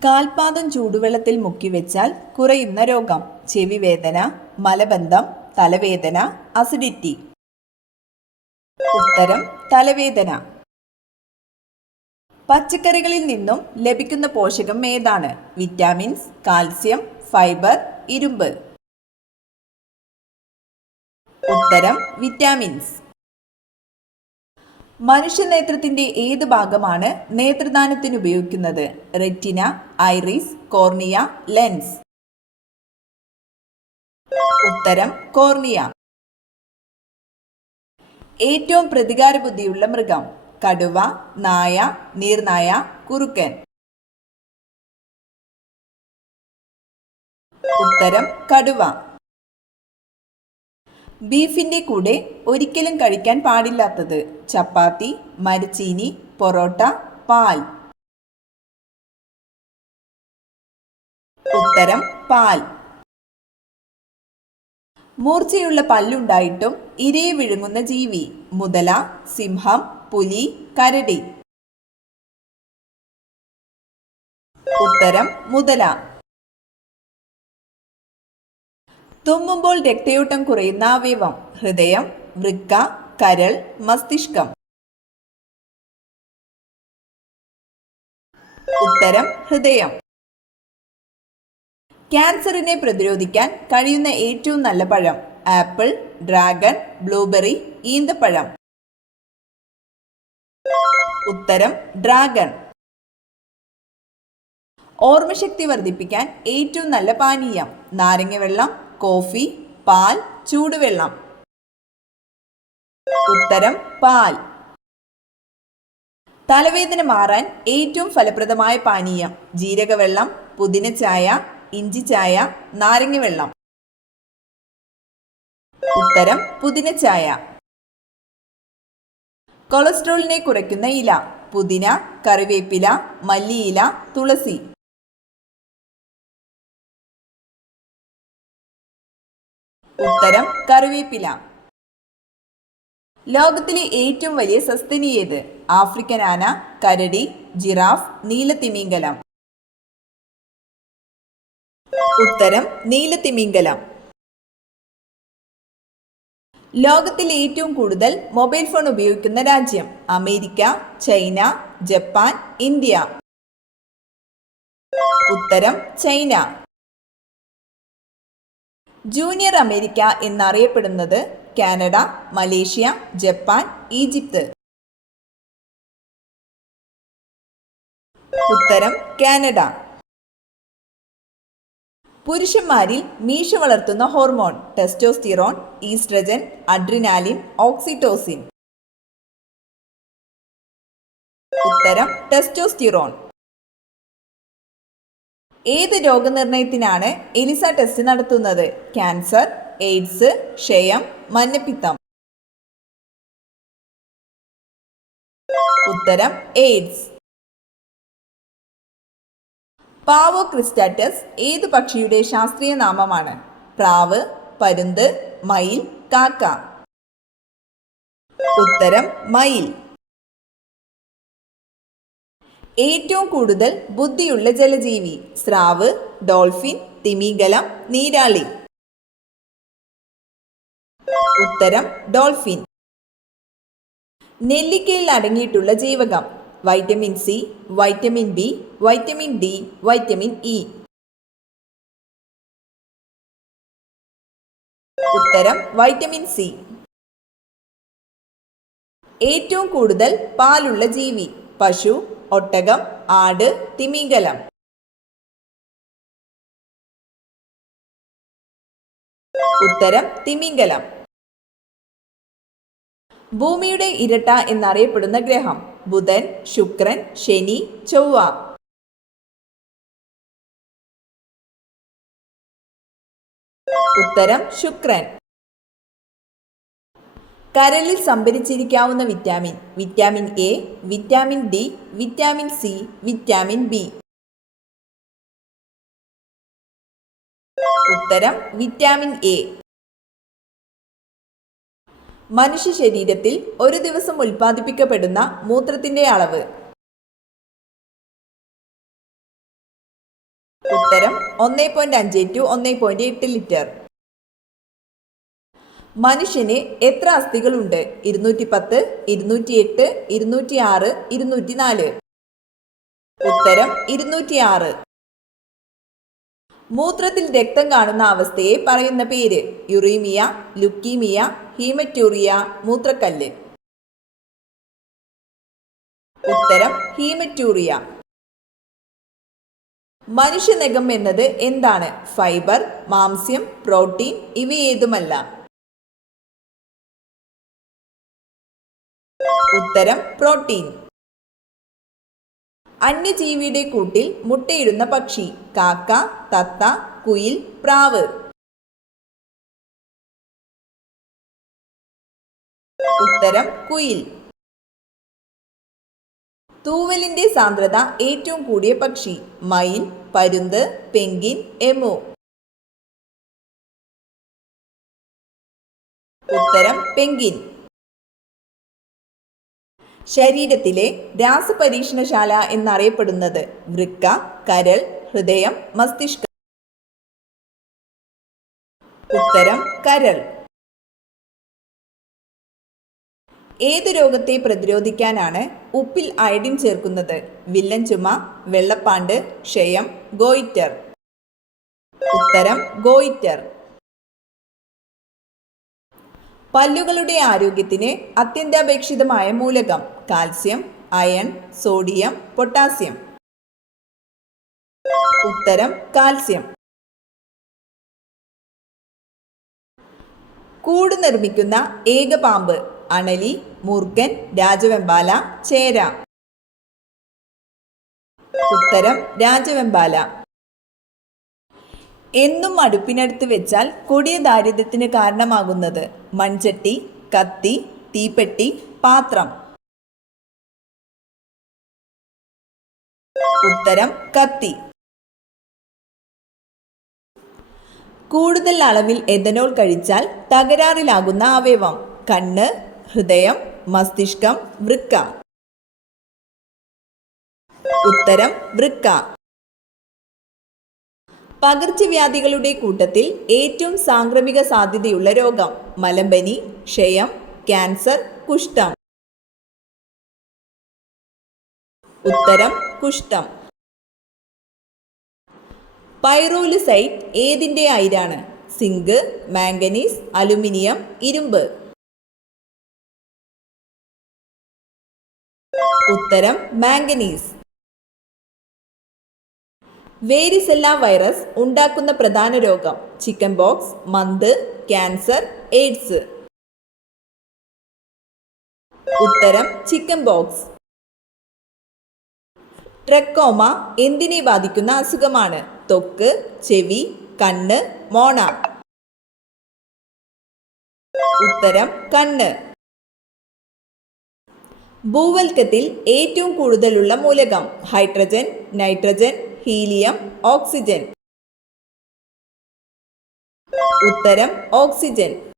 കാൽപാദം ചൂടുവെള്ളത്തിൽ മുക്കിവെച്ചാൽ കുറയുന്ന രോഗം: ചെവിവേദന, മലബന്ധം, തലവേദന, അസിഡിറ്റി. ഉത്തരം തലവേദന. പച്ചക്കറികളിൽ നിന്നും ലഭിക്കുന്ന പോഷകം ഏതാണ്? വിറ്റാമിൻസ്, കാൽസ്യം, ഫൈബർ, ഇരുമ്പ്. ഉത്തരം വിറ്റാമിൻസ്. മനുഷ്യനേത്രത്തിന്റെ ഏത് ഭാഗമാണ് നേത്രദാനത്തിന് ഉപയോഗിക്കുന്നത്? Retina, iris, cornea, lens. ഉത്തരം കോർണിയ. ഏറ്റവും പ്രതികാര ബുദ്ധിയുള്ള മൃഗം: കടുവ, നായ, നീർനായ, കുറുക്കൻ. ഉത്തരം കടുവ. ബീഫിന്റെ കൂടെ ഒരിക്കലും കഴിക്കാൻ പാടില്ലാത്തത്: ചപ്പാത്തി, മരച്ചീനി, പൊറോട്ട, പാൽ. ഉത്തരം പാൽ. മൂർച്ചയുള്ള പല്ലുണ്ടായിട്ടും ഇരയെ വിഴുങ്ങുന്ന ജീവി: മുതല, സിംഹം, പുലി, കരടി. ഉത്തരം മുതല. തുമ്മുമ്പോൾ രക്തയോട്ടം കുറയുന്ന അവയവം: ഹൃദയം, വൃക്ക, കരൾ, മസ്തിഷ്കം. ഉത്തരം ഹൃദയം. ക്യാൻസറിനെ പ്രതിരോധിക്കാൻ കഴിയുന്ന ഏറ്റവും നല്ല പഴം: ആപ്പിൾ, ഡ്രാഗൺ, ബ്ലൂബെറി, ഈന്തപ്പഴം. ഉത്തരം ഡ്രാഗൺ. ഓർമ്മശക്തി വർദ്ധിപ്പിക്കാൻ ഏറ്റവും നല്ല പാനീയം: നാരങ്ങവെള്ളം, കോഫി, പാൽ, ചൂടുവെള്ളം. ഉത്തരം പാൽ. തലവേദന മാറാൻ ഏറ്റവും ഫലപ്രദമായ പാനീയം: ജീരകവെള്ളം, പുതിനച്ചായ, ഇഞ്ചിച്ചായ, നാരങ്ങവെള്ളം. ഉത്തരം പുതിനച്ചായ. കൊളസ്ട്രോളിനെ കുറയ്ക്കുന്ന ഇല: പുതിന, കറിവേപ്പില, മല്ലിയില, തുളസി. ഉത്തരം കറിവേപ്പില. ലോകത്തിലെ ഏറ്റവും വലിയ സസ്തനി ഏത്? ആഫ്രിക്കൻ ആന, കരടി, ജിറാഫ്, നീലത്തിമിംഗലം. ഉത്തരം നീലത്തിമിംഗലം. ലോകത്തിൽ ഏറ്റവും കൂടുതൽ മൊബൈൽ ഫോൺ ഉപയോഗിക്കുന്ന രാജ്യം: അമേരിക്ക, ചൈന, ജപ്പാൻ, ഇന്ത്യ. ഉത്തരം ചൈന. ജൂനിയർ അമേരിക്ക എന്നറിയപ്പെടുന്നത്: കാനഡ, മലേഷ്യ, ജപ്പാൻ, ഈജിപ്ത്. ഉത്തരം കാനഡ. പുരുഷന്മാരിൽ മീശ വളർത്തുന്ന hormone: testosterone, oestrogen, adrenaline, oxytocin. ഉത്തരം ടെസ്റ്റോസ്റ്റിറോൺ. ഏത് രോഗനിർണയത്തിനാണ് എലിസ ടെസ്റ്റ് നടത്തുന്നത്? ക്യാൻസർ, എയ്ഡ്സ്, ക്ഷയം, മഞ്ഞപ്പിത്തം. ഉത്തരം എയ്ഡ്സ്. പാവോ ക്രിസ്റ്റാറ്റസ് ഏത് പക്ഷിയുടെ ശാസ്ത്രീയ നാമമാണ്? പ്രാവ്, പരുന്ത്, മയിൽ, കാക്ക. ഉത്തരം മയിൽ. ഏറ്റവും കൂടുതൽ ബുദ്ധിയുള്ള ജലജീവി: സ്രാവ്, ഡോൾഫിൻ, തിമിംഗലം, നീരാളി. ഉത്തരം ഡോൾഫിൻ. നെല്ലിക്കയിൽ അടങ്ങിയിട്ടുള്ള ജീവകം: vitamin C, vitamin B, vitamin D, vitamin E. ഉത്തരം വൈറ്റമിൻ സി. ഏറ്റവും കൂടുതൽ പാലുള്ള ജീവി: പശു, ഒട്ടകം, ആട്, തിമിംഗലം. ഉത്തരം തിമിംഗലം. ഭൂമിയുടെ ഇരട്ട എന്നറിയപ്പെടുന്ന ഗ്രഹം: ബുധൻ, ശുക്രൻ, ശനി, ചൊവ്വ. ഉത്തരം ശുക്രൻ. കരളിൽ സംഭരിച്ചിരിക്കാവുന്ന vitamin: vitamin A, vitamin D, vitamin C, vitamin B. ഉത്തരം വിറ്റാമിൻ എ. മനുഷ്യ ശരീരത്തിൽ ഒരു ദിവസം ഉൽപ്പാദിപ്പിക്കപ്പെടുന്ന മൂത്രത്തിന്റെ അളവ്? ഉത്തരം 1.5 ടു 1.8 ലിറ്റർ. മനുഷ്യന് എത്ര അസ്ഥികളുണ്ട്? 210, 208, 206, 204. ഉത്തരം 206. മൂത്രത്തിൽ രക്തം കാണുന്ന അവസ്ഥയെ പറയുന്ന പേര്? യുറീമിയ, ലുക്കീമിയ, ഹീമറ്റൂറിയ, മൂത്രക്കല്ല്. ഉത്തരം ഹീമറ്റൂറിയ. മനുഷ്യനഖം എന്നത് എന്താണ്? ഫൈബർ, മാംസ്യം, പ്രോട്ടീൻ ഇവയേതുമല്ല. ഉത്തരം പ്രോട്ടീൻ. അന്യജീവിയുടെ കൂട്ടിൽ മുട്ടയിടുന്ന പക്ഷി? കാക്ക, തത്ത, കുയിൽ, പ്രാവ്. ഉത്തരം കുയിൽ. തൂവലിന്റെ സാന്ദ്രത ഏറ്റവും കൂടിയ പക്ഷി? മയിൽ, പരുന്ത്, പെൻഗ്വിൻ, എമു. ഉത്തരം പെൻഗ്വിൻ. ശരീരത്തിലെ രാസപരീക്ഷണശാല എന്നറിയപ്പെടുന്നത്? വൃക്ക, കരൾ, ഹൃദയം, മസ്തിഷ്കം. ഉത്തരം കരൾ. ഏതു രോഗത്തെ പ്രതിരോധിക്കാനാണ് ഉപ്പിൽ അയഡിൻ ചേർക്കുന്നത്? വില്ലൻ ചുമ, വെള്ളപ്പാണ്ട്, ക്ഷയം, ഗോയിറ്റർ. ഉത്തരം ഗോയിറ്റർ. പല്ലുകളുടെ ആരോഗ്യത്തിന് അത്യന്താപേക്ഷിതമായ മൂലകം? Calcium, iron, sodium, potassium. ഉത്തരം കാൽസ്യം. കൂട് നിർമ്മിക്കുന്ന ഏക പാമ്പ്? അണലി, മൂർഖൻ, രാജവെമ്പാല, ചേര. ഉത്തരം രാജവെമ്പാല. എന്നും അടുപ്പിനടുത്ത് വെച്ചാൽ കൊടിയ ദാരിദ്ര്യത്തിന് കാരണമാകുന്നത്? മൺചട്ടി, കത്തി, തീപ്പെട്ടി, പാത്രം. ഉത്തരം കത്തി. കൂടുതൽ അളവിൽ എഥനോൾ കഴിച്ചാൽ തകരാറിലാകുന്ന അവയവം? കണ്ണ്, ഹൃദയം, മസ്തിഷ്കം, വൃക്ക. ഉത്തരം വൃക്ക. പകർച്ചവ്യാധികളുടെ കൂട്ടത്തിൽ ഏറ്റവും സാംക്രമിക സാധ്യതയുള്ള രോഗം? മലമ്പനി, ക്ഷയം, ക്യാൻസർ, കുഷ്ഠം. ഉത്തരം കുഷ്ഠം. പൈറോലുസൈറ്റ് ഏതിൻ്റെ അയിരാണ്? സിങ്ക്, മാംഗനീസ്, അലുമിനിയം, ഇരുമ്പ്. ഉത്തരം മാംഗനീസ്. വേരിസെല്ല വൈറസ് ഉണ്ടാക്കുന്ന പ്രധാന രോഗം? Chicken box, month, cancer, AIDS. ഉത്തരം ചിക്കൻ ബോക്സ്. ട്രക്കോമ എന്തിനെ ബാധിക്കുന്ന അസുഖമാണ്? ത്വക്ക്, ചെവി, കണ്ണ്, മോണ. ഉത്തരം കണ്ണ്. ഭൂവൽക്കത്തിൽ ഏറ്റവും കൂടുതലുള്ള മൂലകം? Hydrogen, nitrogen, helium, oxygen. ഉത്തരം ഓക്സിജൻ.